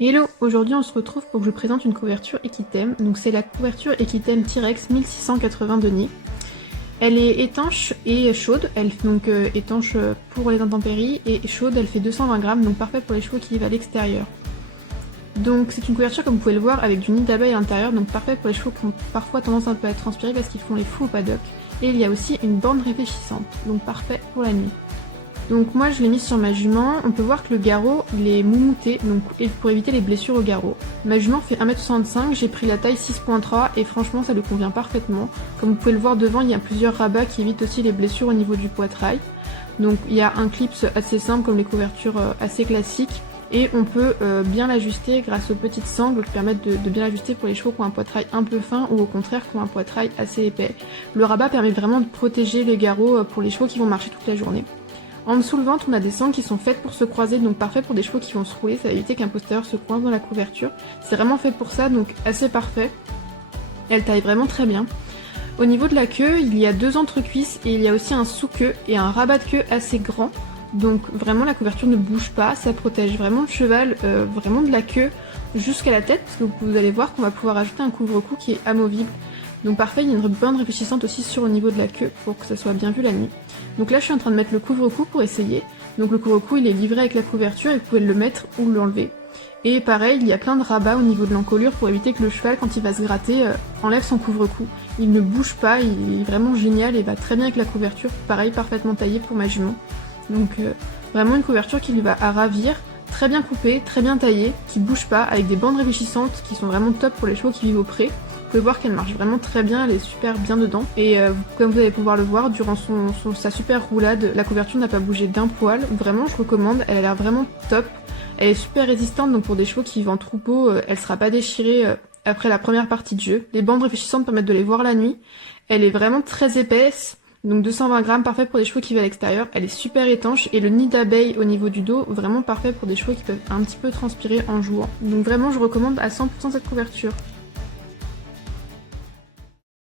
Hello, aujourd'hui on se retrouve pour que je présente une couverture Equitem. Donc c'est la couverture Equitem T-Rex 1680 de Nid. Elle est étanche et chaude, elle est donc étanche pour les intempéries et chaude, elle fait 220 grammes, donc parfait pour les chevaux qui vivent à l'extérieur. Donc c'est une couverture comme vous pouvez le voir avec du nid d'abeille à l'intérieur, donc parfait pour les chevaux qui ont parfois tendance un peu à être transpirés parce qu'ils font les fous au paddock. Et il y a aussi une bande réfléchissante, donc parfait pour la nuit. Donc moi je l'ai mise sur ma jument, on peut voir que le garrot il est moumouté, donc pour éviter les blessures au garrot. Ma jument fait 1m65, j'ai pris la taille 6.3 et franchement ça lui convient parfaitement. Comme vous pouvez le voir devant, il y a plusieurs rabats qui évitent aussi les blessures au niveau du poitrail. Donc il y a un clip assez simple comme les couvertures assez classiques. Et on peut bien l'ajuster grâce aux petites sangles qui permettent de bien l'ajuster pour les chevaux qui ont un poitrail un peu fin ou au contraire qui ont un poitrail assez épais. Le rabat permet vraiment de protéger les garrots pour les chevaux qui vont marcher toute la journée. En dessous le ventre, on a des sangles qui sont faites pour se croiser, donc parfait pour des chevaux qui vont se rouler, ça va éviter qu'un postérieur se coince dans la couverture. C'est vraiment fait pour ça, donc assez parfait. Elle taille vraiment très bien. Au niveau de la queue, il y a deux entrecuisses et il y a aussi un sous-queue et un rabat de queue assez grand. Donc vraiment la couverture ne bouge pas, ça protège vraiment le cheval, vraiment de la queue jusqu'à la tête, parce que vous allez voir qu'on va pouvoir ajouter un couvre-cou qui est amovible. Donc parfait, il y a une bande réfléchissante aussi sur le niveau de la queue pour que ça soit bien vu la nuit. Donc là je suis en train de mettre le couvre-cou pour essayer. Donc le couvre-cou il est livré avec la couverture et vous pouvez le mettre ou l'enlever. Et pareil, il y a plein de rabats au niveau de l'encolure pour éviter que le cheval quand il va se gratter enlève son couvre-cou. Il ne bouge pas, il est vraiment génial et va très bien avec la couverture. Pareil, parfaitement taillé pour ma jument. Donc vraiment une couverture qui lui va à ravir. Très bien coupée, très bien taillée, qui bouge pas, avec des bandes réfléchissantes qui sont vraiment top pour les chevaux qui vivent au pré. Vous pouvez voir qu'elle marche vraiment très bien, elle est super bien dedans. Et comme vous allez pouvoir le voir, durant sa super roulade, la couverture n'a pas bougé d'un poil. Vraiment, je recommande, elle a l'air vraiment top. Elle est super résistante, donc pour des chevaux qui vivent en troupeau, elle sera pas déchirée après la première partie de jeu. Les bandes réfléchissantes permettent de les voir la nuit. Elle est vraiment très épaisse. Donc 220 grammes, parfait pour les chevaux qui vivent à l'extérieur. Elle est super étanche et le nid d'abeille au niveau du dos, vraiment parfait pour des chevaux qui peuvent un petit peu transpirer en jouant. Donc vraiment, je recommande à 100% cette couverture.